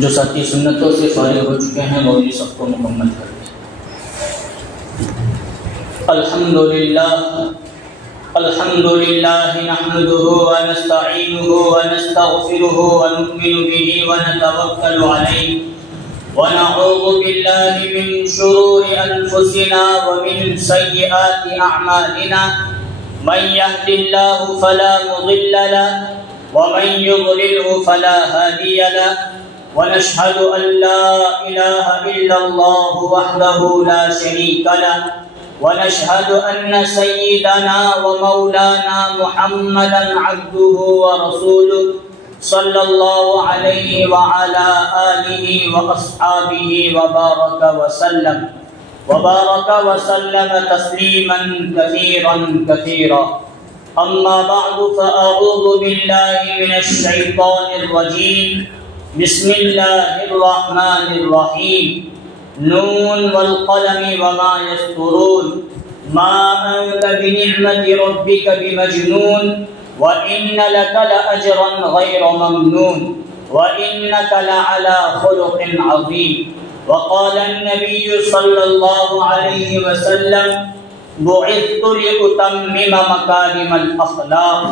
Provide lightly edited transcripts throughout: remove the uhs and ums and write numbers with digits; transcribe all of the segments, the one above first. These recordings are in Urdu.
جو ساتھی سنتوں سے فارغ ہو چکے ہیں وہ بھی سب کو مکمل کر دیں۔ الحمدللہ نحمده ونستعینه ونستغفره ونؤمن به ونتوکل علیہ ونعوذ باللہ من شرور انفسنا ومن سیئات اعمالنا من يهد الله فلا مضل له ومن يضلله فلا هادي له ونشهد أن لا إله إلا الله وحده لا شريك له ونشهد أن سيدنا ومولانا محمدا عبده ورسوله صلى الله عليه وعلى آله وأصحابه وبارك وسلم تسليما كثيرا كثيرا أما بعد فأعوذ بالله من الشيطان الرجيم بسم الله الرحمن الرحيم نون والقلم وما يسطرون ما أنت بنعمة ربك بمجنون وإن لك لأجرا غير ممنون وإنك لعلى خلق عظيم وقال النبي صلى الله عليه وسلم بعثت لأتمم مكارم الأخلاق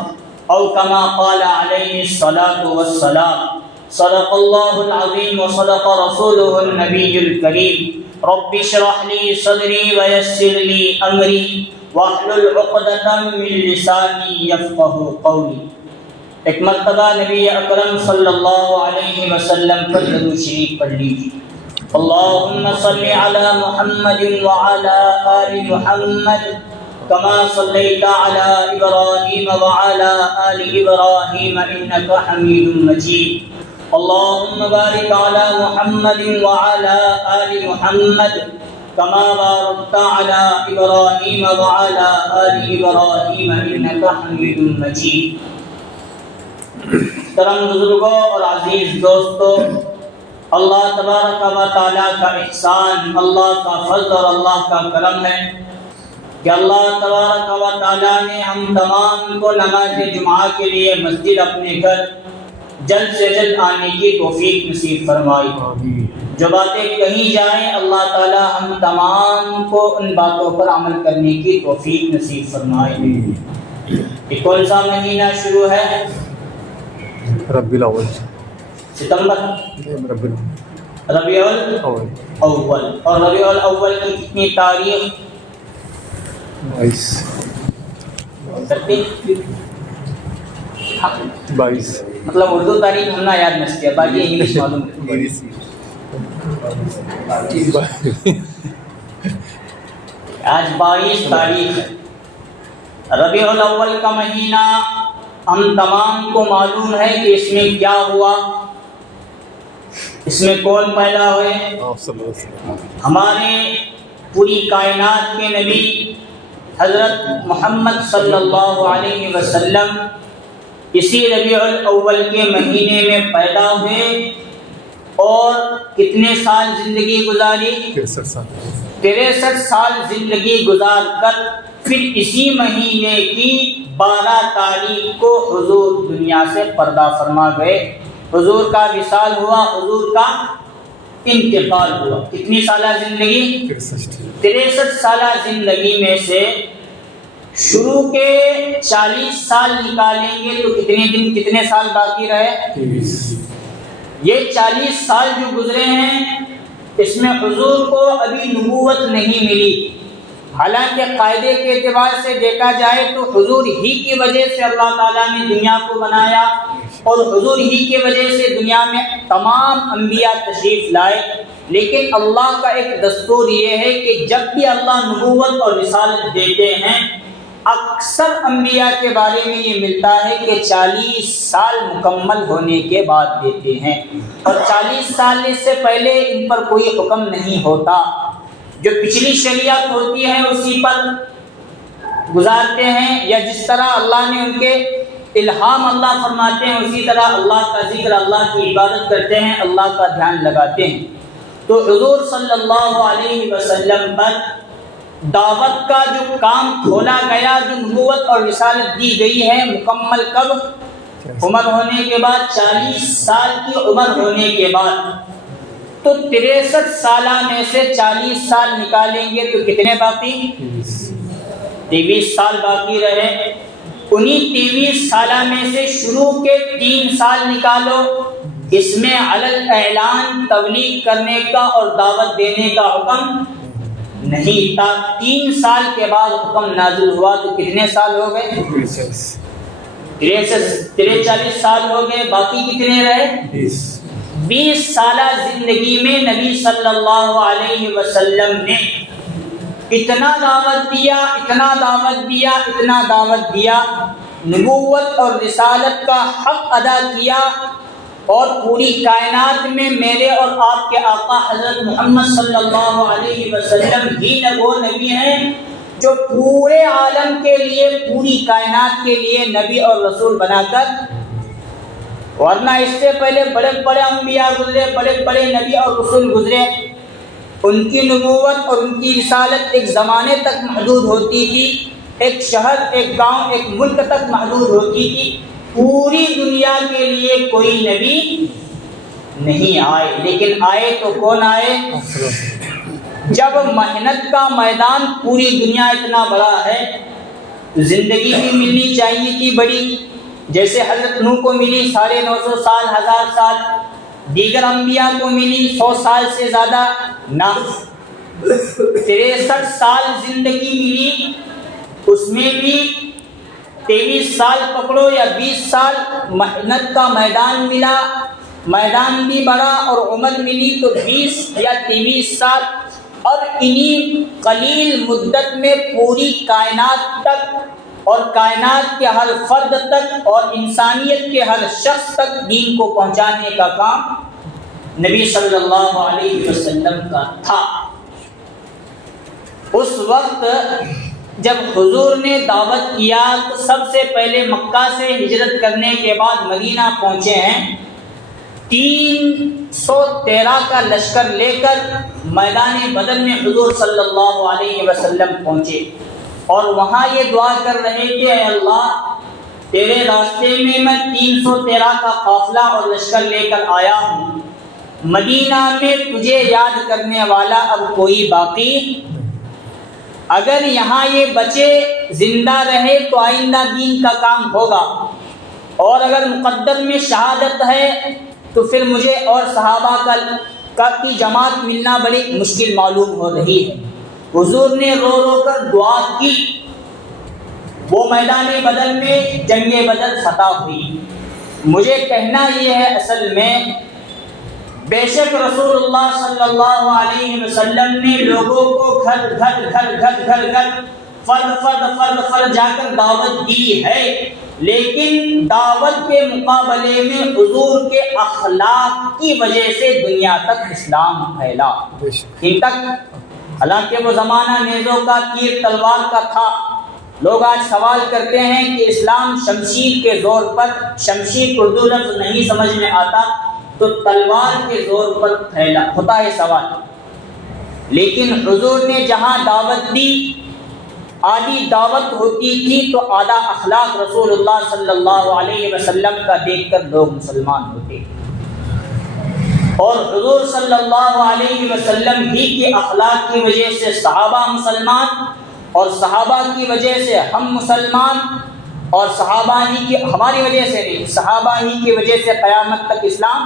أو كما قال عليه الصلاة والسلام صدق الله العظيم وصدق رسوله النبي الكريم رب اشرح لي صدري ويسر لي أمري واحلل عقدة من لساني يفقه قولي۔ ایک مرتبہ نبی اکرم صلی اللہ علیہ وسلم پر درود شریف پڑھ لیجیے۔ اللهم صل على محمد وعلى آل محمد كما صليت على إبراهيم وعلى آل إبراهيم إنك حميد مجيد اللهم بارك على محمد وعلى آل محمد كما باركت على إبراهيم وعلى آل إبراهيم إنك حميد مجيد۔ محترم بزرگوں اور عزیز دوستوں، اللہ تبارک و تعالیٰ کا احسان، اللہ کا فضل اور اللہ کا کرم ہے کہ اللہ تبارک و تعالیٰ نے ہم تمام کو نماز جمعہ کے لیے مسجد اپنے گھر جلد سے جلد آنے کی توفیق نصیب فرمائی۔ جو باتیں کہیں جائیں اللہ تعالیٰ ہم تمام کو ان باتوں پر عمل کرنے کی توفیق نصیب فرمائے۔ یہ کون سا مہینہ شروع ہے؟ ربیع الاول، ستمبر، ربیع الاول۔ اور ربیع الاول کی کتنی تاریخ؟ 22۔ مطلب اردو تاریخ ہم نہ یاد نہ کیا، باقی انگلش معلوم ہے۔ آج 22 تاریخ ہے، ربیع الاول کا مہینہ۔ ہم تمام کو معلوم ہے کہ اس میں کیا ہوا، اس میں کون پیدا ہوئے؟ ہمارے پوری کائنات کے نبی حضرت محمد صلی اللہ علیہ وسلم اسی ربیع الاول کے مہینے میں پیدا ہوئے اور کتنے سال زندگی گزاری؟ 63 سال زندگی گزار کر پھر اسی مہینے کی 12 تاریخ کو حضور دنیا سے پردہ فرما گئے۔ حضور کا وصال ہوا، حضور کا انتقال ہوا۔ کتنی سالہ زندگی؟ 63 سالہ زندگی میں سے شروع کے 40 سال نکالیں گے تو کتنے دن، کتنے سال باقی رہے؟ 23۔ یہ 40 سال جو گزرے ہیں اس میں حضور کو ابھی نبوت نہیں ملی، حالانکہ قاعدے کے اعتبار سے دیکھا جائے تو حضور ہی کی وجہ سے اللہ تعالیٰ نے دنیا کو بنایا اور حضور ہی کی وجہ سے دنیا میں تمام انبیاء تشریف لائے۔ لیکن اللہ کا ایک دستور یہ ہے کہ جب بھی اللہ نبوت اور رسالت دیتے ہیں اکثر انبیاء کے بارے میں یہ ملتا ہے کہ 40 سال مکمل ہونے کے بعد دیتے ہیں، اور 40 سال سے پہلے ان پر کوئی حکم نہیں ہوتا۔ جو پچھلی شریعت ہوتی ہے اسی پر گزارتے ہیں، یا جس طرح اللہ نے ان کے الہام اللہ فرماتے ہیں اسی طرح اللہ کا ذکر، اللہ کی عبادت کرتے ہیں، اللہ کا دھیان لگاتے ہیں۔ تو حضور صلی اللہ علیہ وسلم پر دعوت کا جو کام کھولا گیا، جو نبوت اور رسالت دی گئی ہے، مکمل کب؟ عمر ہونے کے بعد 40 سال کی عمر ہونے کے بعد تو 63 سالہ میں سے 40 سال نکالیں گے تو کتنے باقی؟ 23 سال باقی رہے. انہی 23 سالہ میں سے شروع کے 3 سال نکالو. اس میں علی الاعلان تبلیغ کرنے کا اور دعوت دینے کا حکم نہیں تھا. 3 سال کے بعد حکم نازل ہوا تو کتنے سال ہو گئے؟ 43 سال ہو گئے. باقی کتنے رہے؟ 20 سالہ زندگی میں نبی صلی اللہ علیہ وسلم نے اتنا دعوت دیا، اتنا دعوت دیا، اتنا دعوت دیا، نبوت اور رسالت کا حق ادا کیا. اور پوری کائنات میں میرے اور آپ کے آقا حضرت محمد صلی اللہ علیہ وسلم ہی وہ نبی ہیں جو پورے عالم کے لیے، پوری کائنات کے لیے نبی اور رسول بنا کر، ورنہ اس سے پہلے بڑے بڑے انبیاء گزرے، بڑے بڑے نبی اور رسول گزرے. ان کی نبوت اور ان کی رسالت ایک زمانے تک محدود ہوتی تھی، ایک شہر، ایک گاؤں، ایک ملک تک محدود ہوتی تھی. پوری دنیا کے لیے کوئی نبی نہیں آئے. لیکن آئے تو کون آئے؟ جب محنت کا میدان پوری دنیا اتنا بڑا ہے تو زندگی بھی ملنی چاہیے تھی بڑی. جیسے حضرت نوح کو ملی 950 سال، 1000 سال، دیگر انبیاء کو ملی 100 سال سے زیادہ نہ. 63 سال زندگی ملی، اس میں بھی 23 سال پکڑو یا 20 سال محنت کا میدان ملا. میدان بھی بڑا اور عمر ملی تو 20 یا 23 سال. اور انہی قلیل مدت میں پوری کائنات تک اور کائنات کے ہر فرد تک اور انسانیت کے ہر شخص تک دین کو پہنچانے کا کام نبی صلی اللہ علیہ وسلم کا تھا. اس وقت جب حضور نے دعوت کیا تو سب سے پہلے مکہ سے ہجرت کرنے کے بعد مدینہ پہنچے ہیں. 313 کا لشکر لے کر میدان بدر میں حضور صلی اللہ علیہ وسلم پہنچے اور وہاں یہ دعا کر رہے کہ اے اللہ، تیرے راستے میں 313 کا قافلہ اور لشکر لے کر آیا ہوں. مدینہ میں تجھے یاد کرنے والا اب کوئی باقی، اگر یہاں یہ بچے زندہ رہے تو آئندہ دین کا کام ہوگا، اور اگر مقدر میں شہادت ہے تو پھر مجھے اور صحابہ کی جماعت ملنا بڑی مشکل معلوم ہو رہی ہے. حضور نے رو رو کر دعا کی. وہ میدان بدر میں جنگ بدر فتح ہوئی. مجھے کہنا یہ ہے اصل میں بے شک رسول اللہ صلی اللہ علیہ وسلم نے لوگوں کو گھر گھر گھر گھر گھر گھر فرد جا کر دعوت دی ہے، لیکن دعوت کے مقابلے میں حضور کے اخلاق کی وجہ سے دنیا تک اسلام پھیلا. ان تک حالانکہ وہ زمانہ نیزوں کا، تیر تلوار کا تھا. لوگ آج سوال کرتے ہیں کہ اسلام شمشیر کے زور پر، شمشیر اردو لفظ نہیں سمجھ میں آتا تو تلوار کے زور پر پھیلا ہوتا ہے سوال. لیکن حضور نے جہاں دعوت دی، آدھی دعوت ہوتی تھی تو آدھا اخلاق رسول اللہ صلی اللہ علیہ وسلم کا دیکھ کر لوگ مسلمان ہوتے. اور حضور صلی اللہ علیہ وسلم ہی کے اخلاق کی وجہ سے صحابہ مسلمان، اور صحابہ کی وجہ سے ہم مسلمان، اور صحابہ ہی کی ہماری وجہ سے نہیں، صحابہ ہی کی وجہ سے قیامت تک اسلام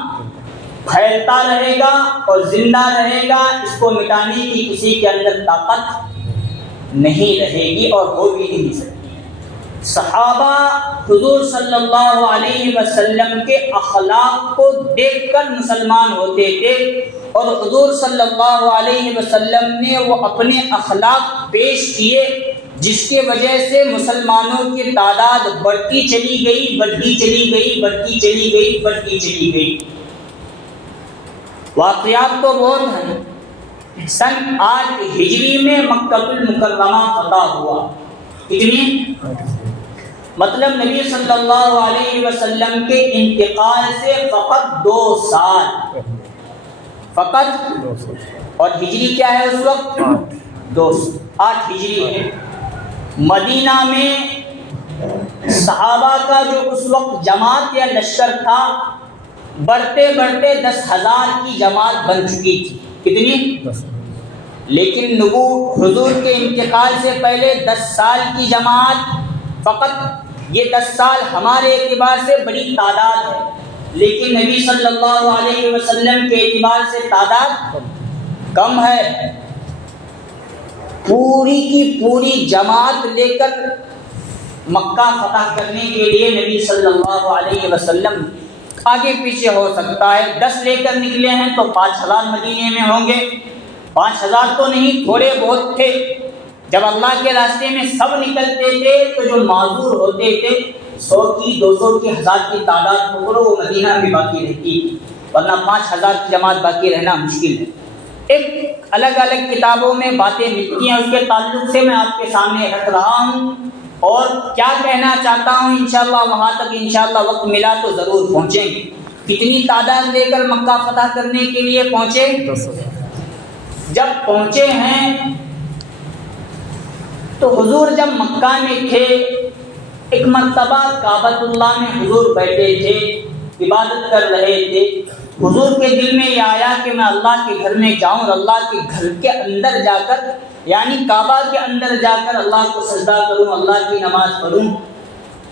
پھیلتا رہے گا اور زندہ رہے گا. اس کو مٹانے کی کسی کے اندر طاقت نہیں رہے گی اور ہو بھی نہیں سکتی. صحابہ حضور صلی اللہ علیہ وسلم کے اخلاق کو دیکھ کر مسلمان ہوتے تھے، اور حضور صلی اللہ علیہ وسلم نے وہ اپنے اخلاق پیش کیے جس کی وجہ سے مسلمانوں کی تعداد بڑھتی چلی گئی، بڑھتی چلی گئی، بڑھتی چلی گئی، بڑھتی چلی گئی. واقعات تو بہت ہیں. سن 8 ہجری میں مکہ المکرمہ فتح ہوا. کتنی؟ مطلب نبی صلی اللہ علیہ وسلم کے انتقال سے فقط 2 سال، فقط. اور ہجری کیا ہے اس وقت؟ 8 ہجری ہے. مدینہ میں صحابہ کا جو اس وقت جماعت یا لشکر تھا بڑھتے بڑھتے 10,000 کی جماعت بن چکی تھی. کتنی؟ لیکن حضور کے انتقال سے پہلے 10 سال کی جماعت، فقط یہ 10 سال ہمارے اعتبار سے بڑی تعداد ہے، لیکن نبی صلی اللہ علیہ وسلم کے اعتبار سے تعداد کم ہے. پوری کی پوری جماعت لے کر مکہ فتح کرنے کے لیے نبی صلی اللہ علیہ وسلم آگے پیچھے ہو سکتا ہے. 10 لے کر نکلے ہیں تو 5,000 مدینے میں ہوں گے. 5,000 تو نہیں، تھوڑے بہت تھے. جب اللہ کے راستے میں سب نکلتے تھے تو جو معذور ہوتے تھے 100 کی 200 کی 1000 کی تعداد پکڑو وہ مدینہ میں باقی رہتی تھی، ورنہ 5,000 کی جماعت باقی رہنا مشکل ہے. ایک الگ الگ کتابوں میں باتیں ملتی ہیں، اس کے تعلق سے میں آپ کے سامنے رکھ رہا ہوں اور کیا کہنا چاہتا ہوں انشاءاللہ وہاں تک انشاءاللہ وقت ملا تو ضرور پہنچیں گے. کتنی تعداد لے کر مکہ فتح کرنے کے لیے پہنچے؟ جب پہنچے ہیں تو حضور جب مکہ میں تھے ایک مرتبہ کعبۃ اللہ میں حضور بیٹھے تھے، عبادت کر رہے تھے. حضور کے دل میں یہ آیا کہ میں اللہ کے گھر میں جاؤں اور اللہ کے گھر کے اندر جا کر یعنی کعبہ کے اندر جا کر اللہ کو سجدہ کروں، اللہ کی نماز پڑھوں.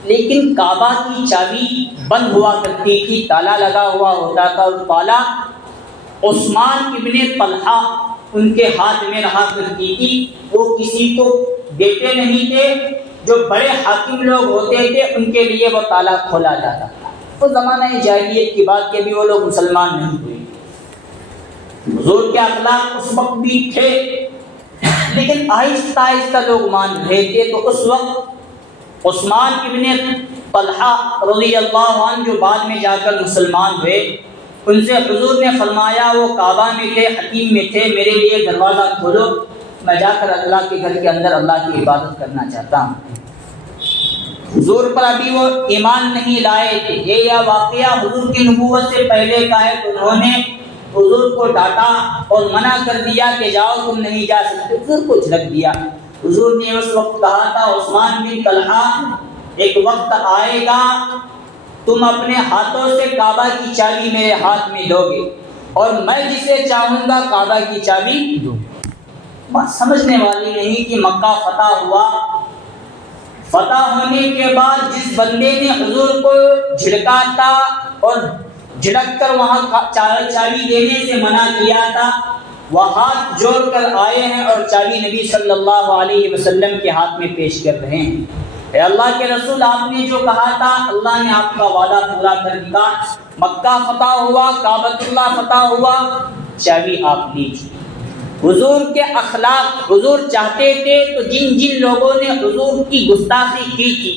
لیکن کعبہ کی چابی بند ہوا کرتی تھی، تالا لگا ہوا ہوتا تھا اور تالا عثمان ابن طلحہ ان کے ہاتھ میں رہا کرتی تھی. وہ کسی کو دیتے نہیں تھے، جو بڑے حاکم لوگ ہوتے تھے ان کے لیے وہ تالا کھولا جاتا تھا. وہ زمانہ جاہلیت کی بات کے بھی وہ لوگ مسلمان نہیں ہوئے. حضور کے اخلاق اس وقت بھی تھے لیکن آہستہ آہستہ لوگ مان رہے تھے. تو اس وقت عثمان ابن طلحہ رضی اللہ عنہ جو بعد میں جا کر مسلمان ہوئے، ان سے حضور نے فرمایا، وہ کعبہ میں تھے، حتیم میں تھے، میرے لیے دروازہ کھولو، میں جا کر اللہ کے گھر کے اندر اللہ کی عبادت کرنا چاہتا ہوں. حضور پر ابھی وہ ایمان نہیں لائے تھے. یہ واقعہ حضور کی نبوت سے پہلے کا ہے. تو انہوں نے حضور کو ڈانٹا اور منع کر دیا کہ جاؤ تم نہیں جا سکتے. پھر کچھ رکھ دیا. حضور نے اس وقت کہا تھا عثمان بن طلحہ ایک وقت آئے گا تم اپنے ہاتھوں سے کعبہ کی چابی میرے ہاتھ میں دو گے اور میں جسے چاہوں گا کعبہ کی چابی دوں. بات سمجھنے والی نہیں کہ مکہ فتح ہوا. فتح ہونے کے بعد جس بندے نے حضور کو جھڑکا تھا اور جھڑک کر وہاں چابی دینے سے منع کیا تھا، وہ ہاتھ جوڑ کر آئے ہیں اور چابی نبی صلی اللہ علیہ وسلم کے ہاتھ میں پیش کر رہے ہیں. اے اللہ کے رسول، آپ نے جو کہا تھا اللہ نے آپ کا وعدہ پورا کر دیا. مکہ فتح ہوا، کعبۃ اللہ فتح ہوا، چابی آپ لیجیے. حضور کے اخلاق، حضور چاہتے تھے تو جن جن لوگوں نے حضور کی گستاخی کی تھی،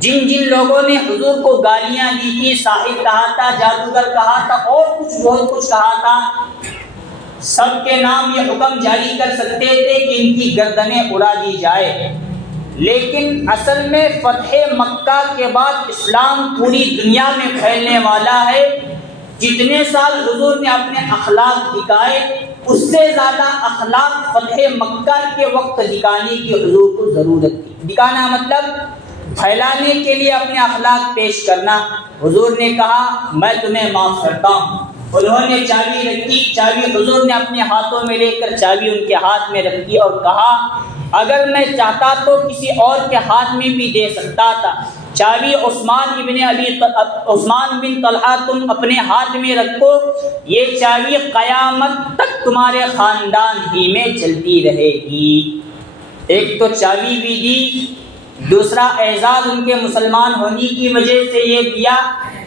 جن جن لوگوں نے حضور کو گالیاں دی تھی، ساحر کہا تھا، جادوگر کہا تھا اور کچھ بہت کچھ کہا تھا، سب کے نام یہ حکم جاری کر سکتے تھے کہ ان کی گردنیں اڑا دی جائے. لیکن اصل میں فتح مکہ کے بعد اسلام پوری دنیا میں پھیلنے والا ہے. جتنے سال حضور نے اپنے اخلاق دکھائے اس سے زیادہ اخلاق فتح مکہ کے وقت دکھانے کی حضور کو ضرورت تھی. دکھانا مطلب پھیلانے کے لیے اپنے اخلاق پیش کرنا. حضور نے کہا میں تمہیں معاف کرتا ہوں. انہوں نے چابی رکھی، چابی حضور نے اپنے ہاتھوں میں لے کر چابی ان کے ہاتھ میں رکھی اور کہا اگر میں چاہتا تو کسی اور کے ہاتھ میں بھی دے سکتا تھا. چابی عثمان بن طلحہ تم اپنے ہاتھ میں رکھو، یہ چابی قیامت تک تمہارے خاندان ہی میں چلتی رہے گی. ایک تو چابی بھی دی، دوسرا اعزاز ان کے مسلمان ہونے کی وجہ سے یہ دیا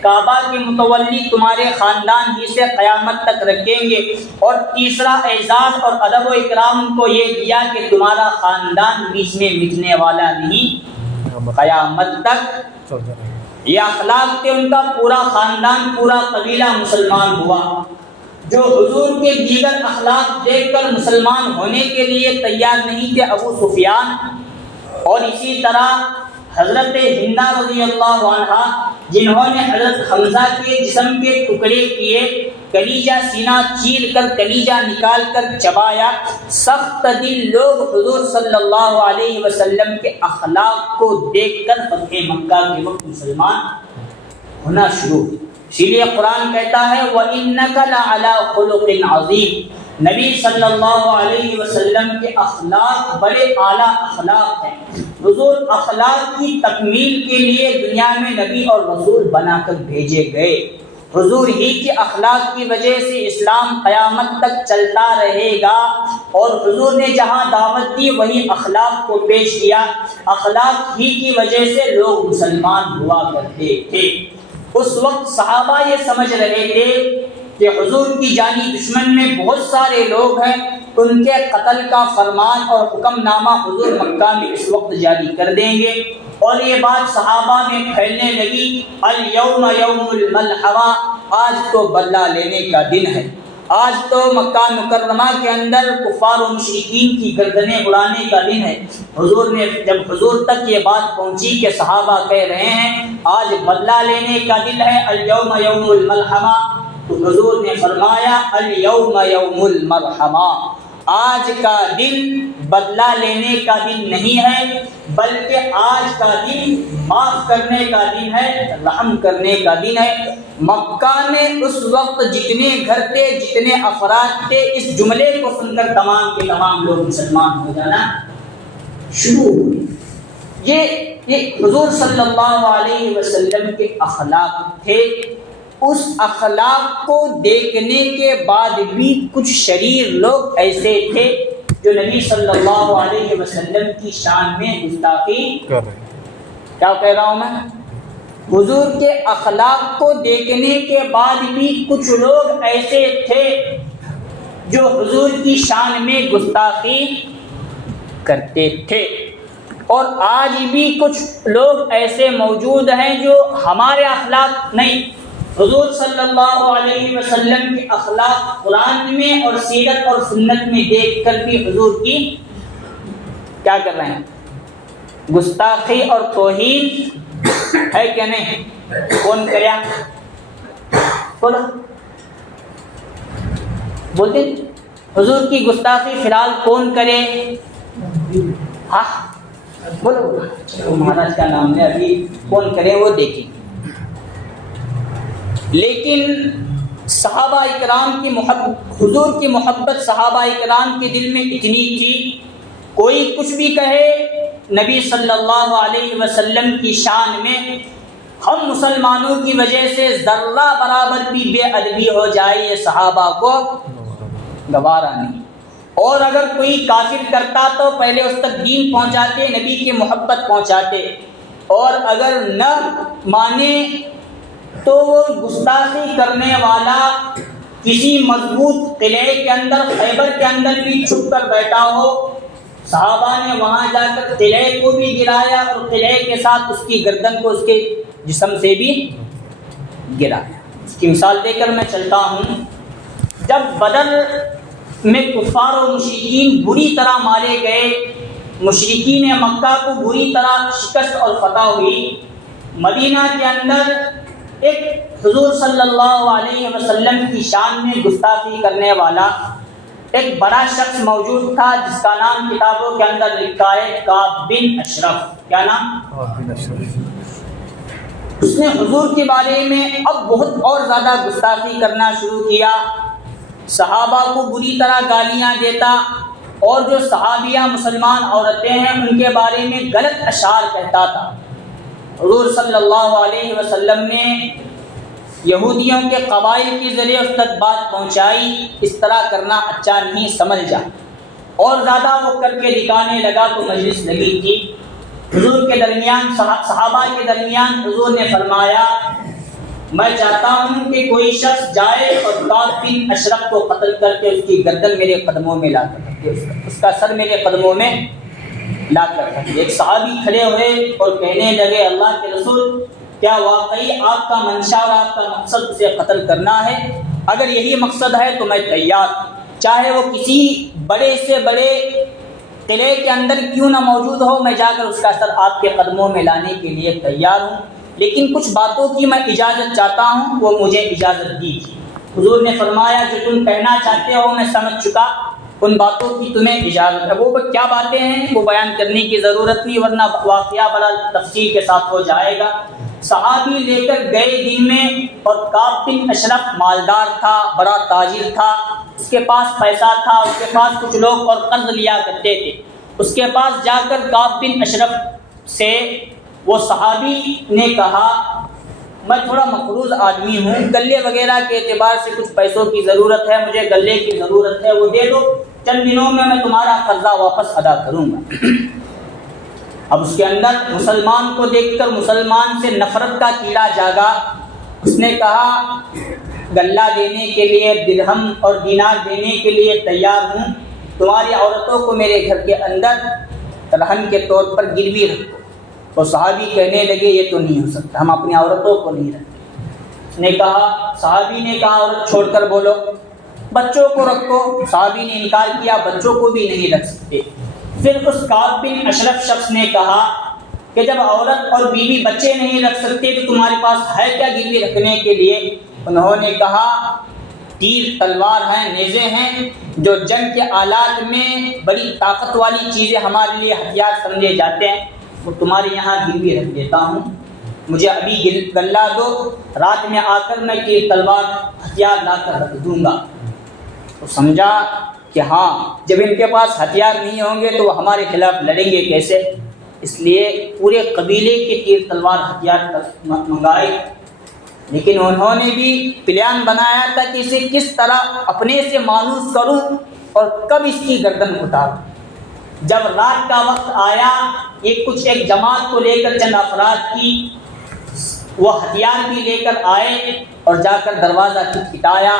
کعبہ کے متولی تمہارے خاندان ہی سے قیامت تک رکھیں گے، اور تیسرا اعزاز اور ادب و اکرام ان کو یہ دیا کہ تمہارا خاندان بیچ میں مٹنے والا نہیں، قیامت تک. یہ اخلاق تھے ان کا. پورا خاندان، پورا قبیلہ مسلمان ہوا. جو حضور کے دیگر اخلاق دیکھ کر مسلمان ہونے کے لیے تیار نہیں تھے، ابو سفیان اور اسی طرح حضرت ہندہ رضی اللہ عنہا جنہوں نے حضرت حمزہ کے جسم کے ٹکڑے کیے، کلیجہ سینہ چیر کر کلیجہ نکال کر چبایا، سخت دل لوگ حضور صلی اللہ علیہ وسلم کے اخلاق کو دیکھ کر فتح مکہ کے وقت مسلمان ہونا شروع ہوئے۔ اسی لیے قرآن کہتا ہے وَإِنَّكَ لَعَلَىٰ خُلُقٍ عَظِيمٍ، نبی صلی اللہ علیہ وسلم کے اخلاق بڑے اعلیٰ اخلاق ہیں۔ حضور اخلاق کی تکمیل کے لیے دنیا میں نبی اور رسول بنا کر بھیجے گئے۔ حضور ہی کے اخلاق کی وجہ سے اسلام قیامت تک چلتا رہے گا، اور حضور نے جہاں دعوت دی وہی اخلاق کو پیش کیا۔ اخلاق ہی کی وجہ سے لوگ مسلمان ہوا کرتے تھے۔ اس وقت صحابہ یہ سمجھ رہے تھے کہ حضور کی جانی دشمن میں بہت سارے لوگ ہیں، ان کے قتل کا فرمان اور حکم نامہ حضور مکہ میں اس وقت جاری کر دیں گے، اور یہ بات صحابہ میں پھیلنے لگی الیوم یوم الملحمہ، آج تو بدلہ لینے کا دن ہے، آج تو مکہ مکرمہ کے اندر کفار و مشرکین کی گردنیں اڑانے کا دن ہے۔ حضور نے جب حضور تک یہ بات پہنچی کہ صحابہ کہہ رہے ہیں آج بدلہ لینے کا دن ہے، الیوم یوم الملحمہ، تو حضور نے فرمایا الیوم یوم المرحمہ، آج کا دن بدلہ لینے کا دن نہیں ہے، بلکہ آج کا دن معاف کرنے کا دن ہے، رحم کرنے کا دن ہے۔ مکہ میں اس وقت جتنے گھر تھے، جتنے افراد تھے، اس جملے کو سن کر تمام کے تمام لوگ مسلمان ہو جانا شروع ہوئے۔ یہ حضور صلی اللہ علیہ وسلم کے اخلاق تھے۔ اس اخلاق کو دیکھنے کے بعد بھی کچھ شریر لوگ ایسے تھے جو نبی صلی اللہ علیہ وسلم کی شان میں گستاخی کیا کہہ رہا ہوں میں؟ حضور کے اخلاق کو دیکھنے کے بعد بھی کچھ لوگ ایسے تھے جو حضور کی شان میں گستاخی کرتے تھے، اور آج بھی کچھ لوگ ایسے موجود ہیں جو ہمارے اخلاق نہیں، حضور صلی اللہ علیہ وسلم کے اخلاق قرآن میں اور سیرت اور سنت میں دیکھ کر بھی حضور کی کیا کر رہے ہیں؟ گستاخی اور توہین ہے کہ نہیں؟ کون کریا؟ بولو بولتے حضور کی گستاخی فی الحال کون کرے؟ ہاں بولو مہاراج کا نام ہے، ابھی کون کرے وہ دیکھیں۔ لیکن صحابہ اکرام کی محبت، حضور کی محبت صحابہ اکرام کے دل میں اتنی تھی، کوئی کچھ بھی کہے نبی صلی اللہ علیہ وسلم کی شان میں، ہم مسلمانوں کی وجہ سے ذرہ برابر بھی بے ادبی ہو جائے یہ صحابہ کو گوارا نہیں، اور اگر کوئی کافر کرتا تو پہلے اس تک دین پہنچاتے، نبی کی محبت پہنچاتے، اور اگر نہ مانے تو وہ گستاخی کرنے والا کسی مضبوط قلعے کے اندر، خیبر کے اندر بھی چھپ کر بیٹھا ہو، صحابہ نے وہاں جا کر قلعے کو بھی گرایا اور قلعے کے ساتھ اس کی گردن کو اس کے جسم سے بھی گرایا۔ اس کی مثال دے کر میں چلتا ہوں، جب بدر میں کفار و مشرکین بری طرح مارے گئے، مشرکین مکہ کو بری طرح شکست اور فتح ہوئی، مدینہ کے اندر ایک حضور صلی اللہ علیہ وسلم کی شان میں گستاخی کرنے والا ایک بڑا شخص موجود تھا، جس کا نام کتابوں کے اندر لکھا ہے کعب بن اشرف۔ کیا نام؟ کعب بن اشرف۔ اس نے حضور کے بارے میں اب بہت اور زیادہ گستاخی کرنا شروع کیا، صحابہ کو بری طرح گالیاں دیتا، اور جو صحابیہ مسلمان عورتیں ہیں ان کے بارے میں غلط اشعار کہتا تھا۔ حضور صلی اللہ علیہ وسلم نے یہودیوں کے قبائل کے ذریعے اس تک بات پہنچائی، اس طرح کرنا اچھا نہیں، سمجھ جا، اور زیادہ وہ کر کے دکھانے لگا تو مجلس لگی تھی حضور کے درمیان، صحابہ کے درمیان۔ حضور نے فرمایا میں چاہتا ہوں کہ کوئی شخص جائے اور کعب بن اشرف کو قتل کر کے اس کی گردن میرے قدموں میں لا کر رکھے، اس کا سر میرے قدموں میں لا کر رکھے۔ ایک صحابی کھڑے ہوئے اور کہنے لگے اللہ کے رسول، کیا واقعی آپ کا منشا اور آپ کا مقصد اسے قتل کرنا ہے؟ اگر یہی مقصد ہے تو میں تیار، چاہے وہ کسی بڑے سے بڑے قلعے کے اندر کیوں نہ موجود ہو، میں جا کر اس کا سر آپ کے قدموں میں لانے کے لیے تیار ہوں، لیکن کچھ باتوں کی میں اجازت چاہتا ہوں، وہ مجھے اجازت دیجیے۔ حضور نے فرمایا جو تم کہنا چاہتے ہو میں سمجھ چکا، ان باتوں کی تمہیں اجازت ہے۔ وہ کیا باتیں ہیں وہ بیان کرنے کی ضرورت نہیں، ورنہ واقعہ بڑا تفصیل کے ساتھ ہو جائے گا۔ صحابی لے کر گئے دن میں، اور کعب بن اشرف مالدار تھا، بڑا تاجر تھا، اس کے پاس پیسہ تھا، اس کے پاس کچھ لوگ اور قرض لیا کرتے تھے۔ اس کے پاس جا کر کعب بن اشرف سے وہ صحابی نے کہا میں تھوڑا مقروض آدمی ہوں، گلے وغیرہ کے اعتبار سے کچھ پیسوں کی ضرورت ہے، مجھے گلے کی ضرورت ہے، وہ دے دو، چند دنوں میں تمہارا قرضہ واپس ادا کروں گا۔ اب اس کے اندر مسلمان کو دیکھ کر مسلمان سے نفرت کا کیڑا جاگا۔ اس نے کہا گلہ دینے کے لیے، درہم اور دینار دینے کے لیے تیار ہوں، تمہاری عورتوں کو میرے گھر کے اندر رہن کے طور پر گروی رکھو۔ تو صحابی کہنے لگے یہ تو نہیں ہو سکتا، ہم اپنی عورتوں کو نہیں رکھتے۔ اس نے کہا، صحابی نے کہا عورت چھوڑ کر بولو، بچوں کو رکھو۔ صحابی نے انکار کیا، بچوں کو بھی نہیں رکھ سکتے۔ پھر اس کعب بن اشرف شخص نے کہا کہ جب عورت اور بیوی بچے نہیں رکھ سکتے تو تمہارے پاس ہے کیا گروی رکھنے کے لیے؟ انہوں نے کہا تیر تلوار ہیں، نیزے ہیں، جو جنگ کے آلات میں بڑی طاقت والی چیزیں ہمارے لیے ہتھیار سمجھے جاتے ہیں، وہ تمہارے یہاں گروی رکھ دیتا ہوں، مجھے ابھی گلہ دو، رات میں آ کر میں تیر تلوار ہتھیار لا کر رکھ دوں گا۔ تو سمجھا کہ ہاں جب ان کے پاس ہتھیار نہیں ہوں گے تو وہ ہمارے خلاف لڑیں گے کیسے، اس لیے پورے قبیلے کے تیر تلوار ہتھیار منگائے۔ لیکن انہوں نے بھی پلان بنایا تھا کہ اسے کس طرح اپنے سے مانوس کروں اور کب اس کی گردن اتاروں۔ جب رات کا وقت آیا، یہ کچھ ایک جماعت کو لے کر چند افراد کی، وہ ہتھیار بھی لے کر آئے اور جا کر دروازہ کھٹکھٹایا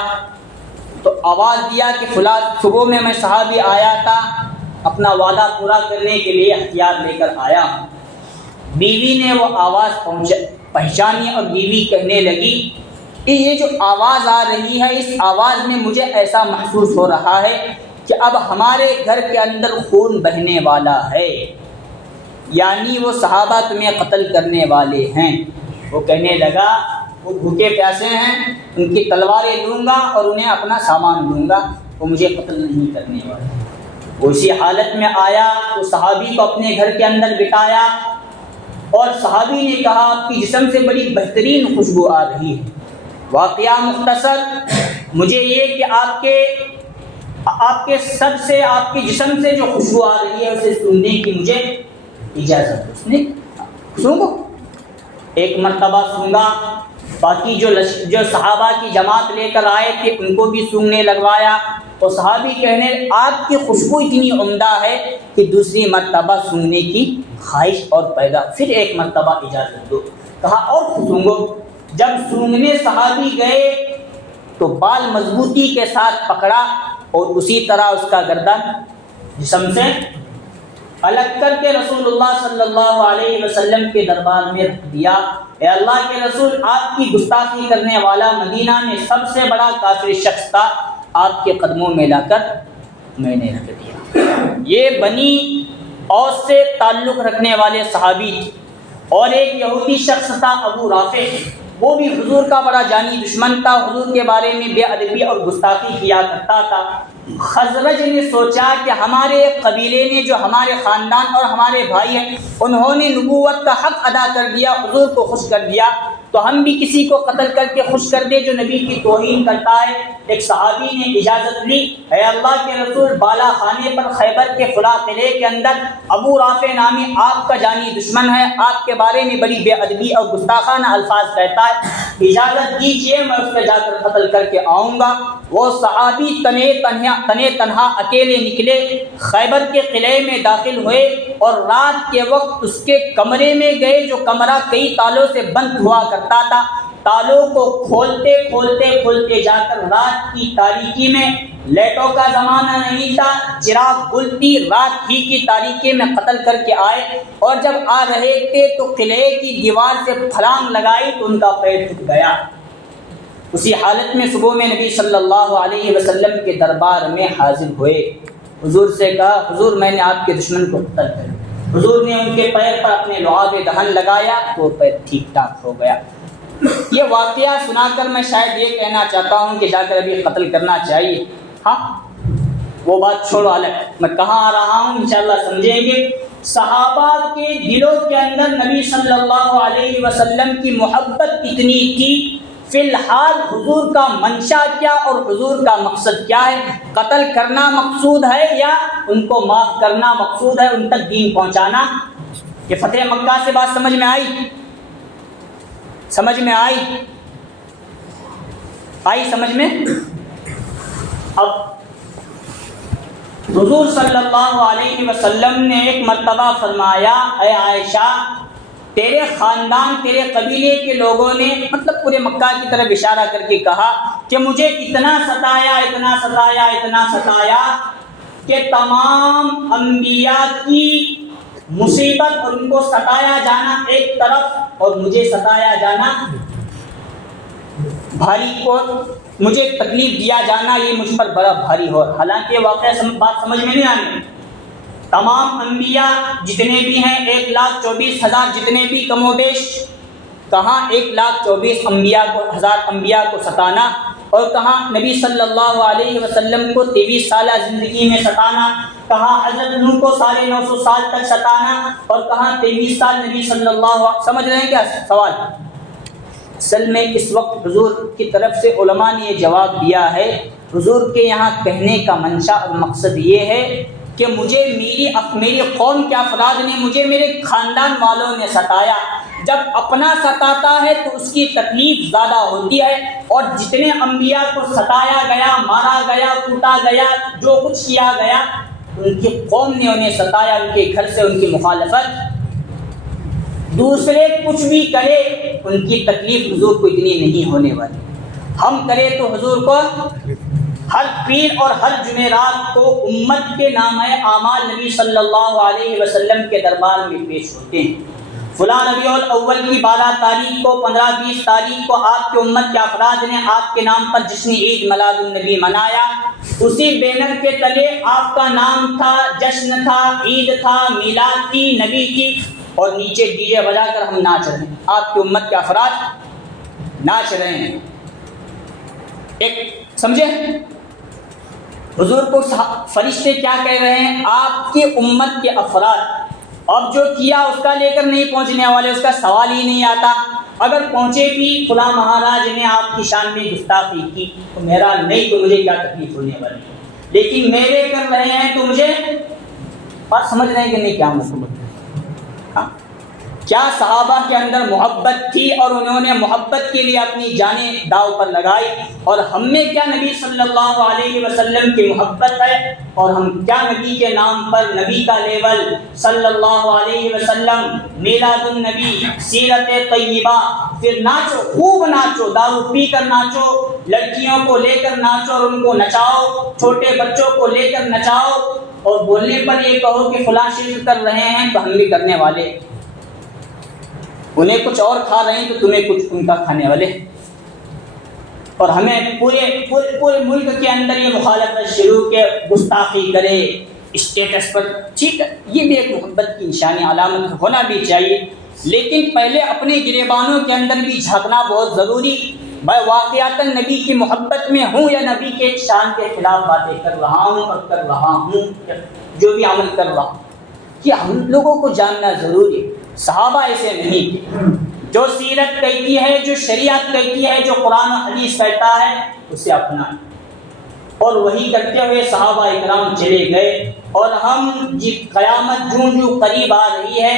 تو آواز دیا کہ فلاں صبح میں صحابی آیا تھا، اپنا وعدہ پورا کرنے کے لیے ہتھیار لے کر آیا ہوں۔ بیوی نے وہ آواز پہچانی اور بیوی کہنے لگی کہ یہ جو آواز آ رہی ہے، اس آواز میں مجھے ایسا محسوس ہو رہا ہے کہ اب ہمارے گھر کے اندر خون بہنے والا ہے، یعنی وہ صحابہ تمہیں قتل کرنے والے ہیں۔ وہ کہنے لگا وہ بھوکے پیاسے ہیں، ان کی تلواریں لوں گا اور انہیں اپنا سامان دوں گا، وہ مجھے قتل نہیں کرنے والے۔ وہ اسی حالت میں آیا تو صحابی کو اپنے گھر کے اندر بٹھایا، اور صحابی نے کہا آپ کی جسم سے بڑی بہترین خوشبو آ رہی ہے۔ واقعہ مختصر، مجھے یہ کہ آپ کے سر سے، آپ کے جسم سے جو خوشبو آ رہی ہے اسے سننے کی مجھے اجازت ہے۔ اس نے سونگو، ایک مرتبہ سونگا، باقی جو صحابہ کی جماعت لے کر آئے تھے ان کو بھی سونگنے لگوایا، اور صحابی کہنے آپ کی خوشبو اتنی عمدہ ہے کہ دوسری مرتبہ سونگنے کی خواہش اور پیدا، پھر ایک مرتبہ اجازت دو، کہا اور سونگو۔ جب سونگنے صحابی گئے تو بال مضبوطی کے ساتھ پکڑا اور اسی طرح اس کا گردن جسم سے الگ کر کے رسول اللہ صلی اللہ علیہ وسلم کے دربار میں رکھ دیا۔ اے اللہ کے رسول، آپ کی گستاخی کرنے والا مدینہ میں سب سے بڑا کافر شخص تھا، آپ کے قدموں میں لا کر میں نے رکھ دیا۔ یہ بنی اوس سے تعلق رکھنے والے صحابی تھے، اور ایک یہودی شخص تھا ابو رافع، وہ بھی حضور کا بڑا جانی دشمن تھا، حضور کے بارے میں بے ادبی اور گستاخی کیا کرتا تھا۔ خزرج نے سوچا کہ ہمارے قبیلے نے، جو ہمارے خاندان اور ہمارے بھائی ہیں، انہوں نے نبوت کا حق ادا کر دیا، حضور کو خوش کر دیا، تو ہم بھی کسی کو قتل کر کے خوش کر دے جو نبی کی توہین کرتا ہے۔ ایک صحابی نے اجازت لی، اے اللہ کے رسول، بالا خانے پر خیبر کے فلاں قلعے کے اندر ابو رافع نامی آپ کا جانی دشمن ہے، آپ کے بارے میں بڑی بے ادبی اور گستاخانہ الفاظ کہتا ہے، اجازت دیجیے میں اس پہ جا کر قتل کر کے آؤں گا۔ وہ صحابی تنے تنہا اکیلے نکلے، خیبر کے قلعے میں داخل ہوئے، اور رات کے وقت اس کے کمرے میں گئے، جو کمرہ کئی تالوں سے بند ہوا کرتا تھا۔ تالوں کو کھولتے جا کر رات کی تاریکی میں، لیٹوں کا زمانہ نہیں تھا، چراغ گلتی رات ہی کی تاریکی میں قتل کر کے آئے، اور جب آ رہے تھے تو قلعے کی دیوار سے پھلانگ لگائی تو ان کا پیر ٹوٹ گیا۔ اسی حالت میں صبح میں نبی صلی اللہ علیہ وسلم کے دربار میں حاضر ہوئے۔ حضور سے کہا حضور میں نے آپ کے دشمن کو قتل کر دیا۔ حضور نے ان کے پیر پر اپنے لعاب دہن لگایا تو وہ پیر ٹھیک ٹھاک ہو گیا۔ یہ واقعہ سنا کر میں شاید یہ کہنا چاہتا ہوں کہ جا کر ابھی قتل کرنا چاہیے، ہاں وہ بات چھوڑو الگ، میں کہاں آ رہا ہوں انشاءاللہ سمجھیں گے۔ صحابہ کے دلوں کے اندر نبی صلی اللہ علیہ وسلم کی محبت اتنی تھی، فی الحال حضور کا منشا کیا اور حضور کا مقصد کیا ہے؟ قتل کرنا مقصود ہے یا ان کو معاف کرنا مقصود ہے، ان تک دین پہنچانا؟ یہ فتح مکہ سے بات سمجھ میں آئی؟ سمجھ میں آئی سمجھ میں؟ اب حضور صلی اللہ علیہ وسلم نے ایک مرتبہ فرمایا، اے عائشہ تیرے خاندان تیرے قبیلے کے لوگوں نے، مطلب پورے مکہ کی طرف اشارہ کر کے کہا کہ مجھے اتنا ستایا کہ تمام انبیاء کی مصیبت اور ان کو ستایا جانا ایک طرف اور مجھے ستایا جانا بھاری، اور مجھے تکلیف دیا جانا یہ مجھ پر بڑا بھاری ہو۔ حالانکہ واقعہ بات سمجھ میں نہیں آنی، تمام انبیاء جتنے بھی ہیں 1,24,000 جتنے بھی کم و بیش، کہاں 1,24,000 انبیاء کو ستانا، اور کہاں نبی صلی اللہ علیہ وسلم کو 23 سالہ زندگی میں ستانا، کہاں حضرت نوح کو 950 سال تک ستانا، اور کہاں 23 سال نبی صلی اللہ علیہ، سمجھ رہے ہیں کیا سوال؟ اصل میں اس وقت حضور کی طرف سے علماء نے یہ جواب دیا ہے، حضور کے یہاں کہنے کا منشا اور مقصد یہ ہے کہ مجھے میری قوم کے افراد نے، مجھے میرے خاندان والوں نے ستایا۔ جب اپنا ستاتا ہے تو اس کی تکلیف زیادہ ہوتی ہے، اور جتنے انبیاء کو ستایا گیا، مارا گیا، کوٹا گیا، جو کچھ کیا گیا، ان کی قوم نے انہیں ستایا، ان کے گھر سے ان کی مخالفت، دوسرے کچھ بھی کرے ان کی تکلیف حضور کو اتنی نہیں ہونے والی۔ ہم کرے تو حضور کو ہر پیر اور ہر جمعرات کو امت کے نامہ اعمال نبی صلی اللہ علیہ وسلم کے دربار میں پیش ہوتے ہیں۔ فلاں ربیع الاول کی 12 تاریخ کو، 15-20 تاریخ کو آپ کی امت کے افراد نے آپ کے نام پر جشن عید میلاد النبی منایا، اسی بینر کے تلے آپ کا نام تھا، جشن تھا، عید تھا، میلاد تھی، نبی کی، اور نیچے ڈی جے بجا کر ہم ناچ رہے ہیں، آپ کی امت کے افراد ناچ رہے ہیں۔ ایک سمجھے حضور کو فرشتے کیا کہہ رہے ہیں؟ آپ کی امت کے افراد، اب جو کیا اس کا لے کر نہیں پہنچنے والے، اس کا سوال ہی نہیں آتا۔ اگر پہنچے بھی فلاں مہاراج نے آپ کی شان میں گستاخی کی تو میرا نہیں، تو مجھے کیا تکلیف ہونے والی، لیکن میرے کر رہے ہیں تو مجھے، بات سمجھ رہے ہیں کہ نہیں؟ کیا مطلب؟ کیا صحابہ کے اندر محبت تھی اور انہوں نے محبت کے لیے اپنی جانیں داؤ پر لگائی، اور ہم میں کیا نبی صلی اللہ علیہ وسلم کی محبت ہے، اور ہم کیا نبی کے نام پر نبی کا لیول صلی اللہ علیہ وسلم، میلاد النبی، سیرت طیبہ، پھر ناچو، خوب ناچو، دارو پی کر ناچو، لڑکیوں کو لے کر ناچو اور ان کو نچاؤ، چھوٹے بچوں کو لے کر نچاؤ، اور بولنے پر یہ کہو کہ فلاں شرک کر رہے ہیں تو ہم بھی کرنے والے، انہیں کچھ اور کھا رہے ہیں تو تمہیں کچھ ان کا کھانے والے، اور ہمیں پورے ملک کے اندر یہ مخالفت شروع کہ گستاخی کرے اسٹیٹس پر، ٹھیک ہے، یہ بھی ایک محبت کی نشانی علامت ہونا بھی چاہیے، لیکن پہلے اپنے گریبانوں کے اندر بھی جھانکنا بہت ضروری، میں واقعات نبی کی محبت میں ہوں یا نبی کے شان کے خلاف باتیں کر رہا ہوں اور کر رہا ہوں، جو بھی عمل کر رہا ہوں، یہ ہم لوگوں کو جاننا ضروری ہے۔ صحابہ ایسے نہیں تھے، جو سیرت کہتی ہے، جو شریعت کہتی ہے، جو قرآن و حدیث کہتا ہے اسے اپنائیں، اور وہی کرتے ہوئے صحابہ اکرام چلے گئے، اور ہم قیامت جو قریب آ رہی ہے،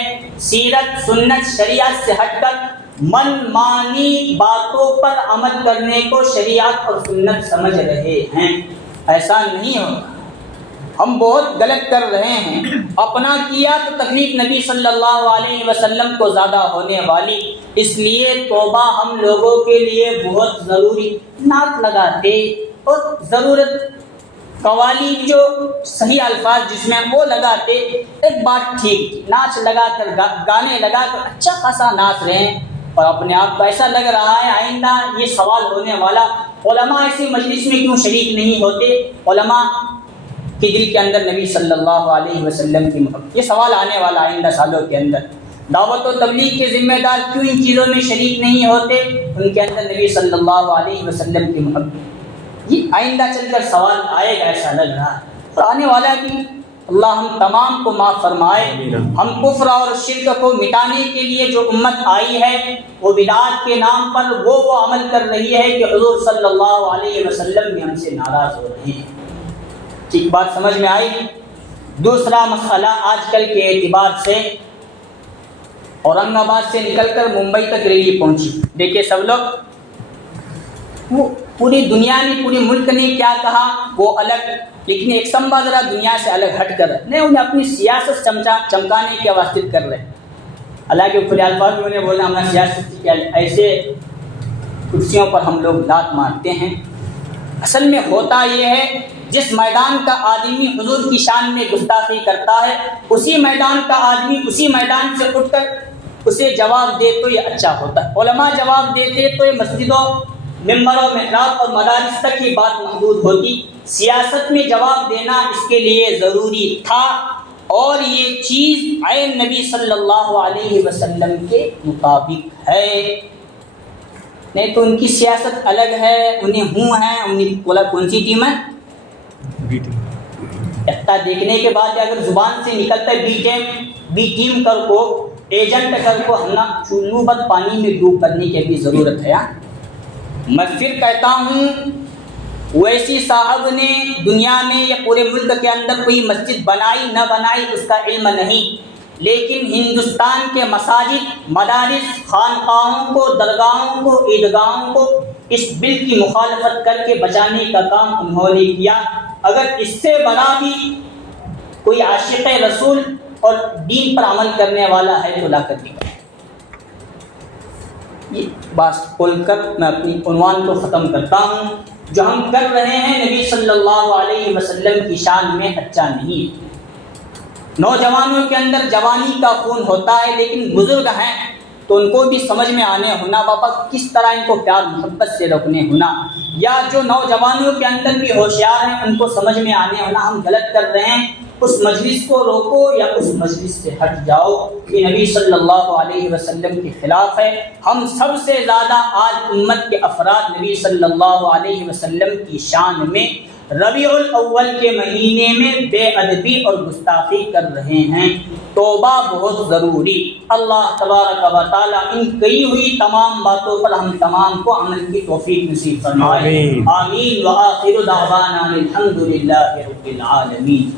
سیرت سنت شریعت سے ہٹ کر من مانی باتوں پر عمل کرنے کو شریعت اور سنت سمجھ رہے ہیں، ایسا نہیں ہوتا، ہم بہت غلط کر رہے ہیں، اپنا کیا تو تکلیف نبی صلی اللہ علیہ وسلم کو زیادہ ہونے والی، اس لیے توبہ ہم لوگوں کے لیے بہت ضروری، نعت لگاتے اور ضرورت قوالی جو صحیح الفاظ جس میں وہ لگاتے، ایک بات ٹھیک، ناچ لگا کر گانے لگا کر اچھا خاصا ناچ رہے ہیں، اور اپنے آپ کو ایسا لگ رہا ہے آئندہ یہ سوال ہونے والا، علماء ایسی مجلس میں کیوں شریک نہیں ہوتے؟ علماء کہ دل کے اندر نبی صلی اللہ علیہ وسلم کی محبت. یہ سوال آنے والا آئندہ سالوں کے اندر. دعوت و تبلیغ کے ذمہ دار کیوں ان چیزوں میں شریک نہیں ہوتے؟ ان کے اندر نبی صلی اللہ علیہ وسلم کی محبت. یہ آئندہ چل کر سوال آئے گا ایسا لگ رہا ہے اور آنے والا بھی. اللہ ہم تمام کو معاف فرمائے. ہم کفر اور شرک کو مٹانے کے لیے جو امت آئی ہے وہ بدعات کے نام پر وہ عمل کر رہی ہے کہ حضور صلی اللہ علیہ وسلم بھی ہم سے ناراض ہو رہی ہے. ٹھیک بات سمجھ میں آئی؟ دوسرا مسئلہ آج کل کے اعتبار سے اورنگ آباد سے نکل کر ممبئی تک ریلی پہنچی. دیکھیے سب لوگ، وہ پوری دنیا نے پورے ملک نے کیا کہا وہ الگ، لیکن ایک سمبا ذرا دنیا سے الگ ہٹ کر نہیں انہیں اپنی سیاست چمکانے کے واسطے کر رہے. حالانکہ کھلے الفاظ میں انہیں بولنا ہمارا سیاست کیا، ایسے کرسیوں پر ہم لوگ لات مارتے ہیں. اصل میں ہوتا یہ ہے جس میدان کا آدمی حضور کی شان میں گستاخی کرتا ہے اسی میدان کا آدمی اسی میدان سے اٹھ کر اسے جواب دے تو یہ اچھا ہوتا ہے. علماء جواب دیتے تو یہ مسجدوں، ممبروں، محراب اور مدارس تک ہی بات محدود ہوتی. سیاست میں جواب دینا اس کے لیے ضروری تھا اور یہ چیز عین نبی صلی اللہ علیہ وسلم کے مطابق ہے. نہیں تو ان کی سیاست الگ ہے، انہیں انہیں بولا کون سی ٹیم ہے؟ اتنا دیکھنے کے بعد اگر زبان سے نکلتا ہے بی ٹیم کر کو، ایجنٹ کر کو، ہم نا نوبت پانی میں ڈوب کرنے کی بھی ضرورت ہے. میں پھر کہتا ہوں ویسی صاحب نے دنیا میں یا پورے ملک کے اندر کوئی مسجد بنائی نہ بنائی اس کا علم نہیں، لیکن ہندوستان کے مساجد، مدارس، خانقاہوں کو، درگاہوں کو، عیدگاہوں کو اس بل کی مخالفت کر کے بچانے کا کام انہوں نے کیا. اگر اس سے بڑا بھی کوئی عاشق رسول اور دین پر عمل کرنے والا ہے تو لا کر دکھائے. یہ بات کھول کر میں اپنی عنوان کو ختم کرتا ہوں. جو ہم کر رہے ہیں نبی صلی اللہ علیہ وسلم کی شان میں اچھا نہیں. نوجوانوں کے اندر جوانی کا خون ہوتا ہے لیکن بزرگ ہیں تو ان کو بھی سمجھ میں آنے ہونا بابا کس طرح ان کو پیار محبت سے رکھنے ہونا، یا جو نوجوانوں کے اندر بھی ہوشیار ہیں ان کو سمجھ میں آنے ہونا ہم غلط کر رہے ہیں، اس مجلس کو روکو یا اس مجلس سے ہٹ جاؤ. یہ نبی صلی اللہ علیہ وسلم کے خلاف ہے. ہم سب سے زیادہ آج امت کے افراد نبی صلی اللہ علیہ وسلم کی شان میں ربیع الاول کے مہینے میں بے ادبی اور گستاخی کر رہے ہیں. توبہ بہت ضروری. اللہ تبارک و تعالی ان کہی ہوئی تمام باتوں پر ہم تمام کو عمل کی توفیق نصیب فرمائے. آمین. وآخر دعوانا الحمد للہ رب العالمین.